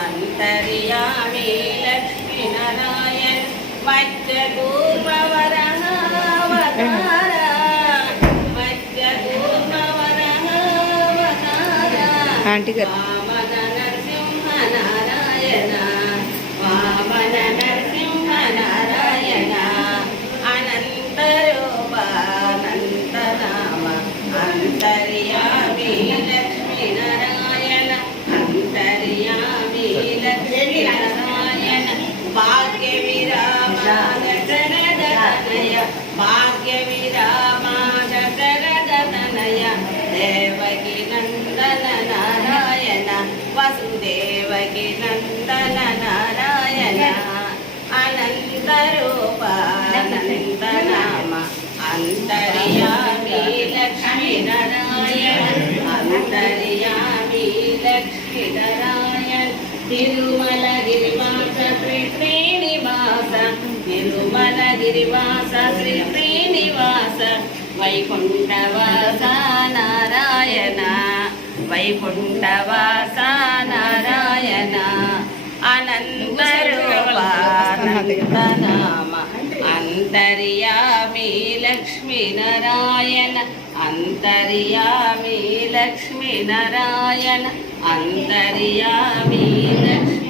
अंतर्यामी लक्ष्मी नारायण मध्य कूर्मवरः अवतार मध्य कूर्मवरः अवतार वामन नरसिंह नारायण वामन नरसिंह नारायण अनंत रूप अनंत नाम अंतर्यामी लक्ष्मी नारायण अंतर्यामी लक्ष्मी नारायण भाग्य विराम जगदनय भाग्य विराम जगदनय देवकी नंदन नारायण वसुदेवकी नंदन नारायण अनंत रूप अनंत नाम अंतर्यामी लक्ष्मी नारायण अंतर्यामी लक्ष्मी नारायण तिरुमल गिरिवास श्री श्रीनिवास तिरुमल गिरिवास श्री श्रीनिवास वैकुंठवास नारायण वैकुंठवास नारायण अनंत रूप अनंत नाम अंतर्यामी लक्ष्मी नारायण अंतर्यामी लक्ष्मी नारायण अंतर्यामी लक्ष्मी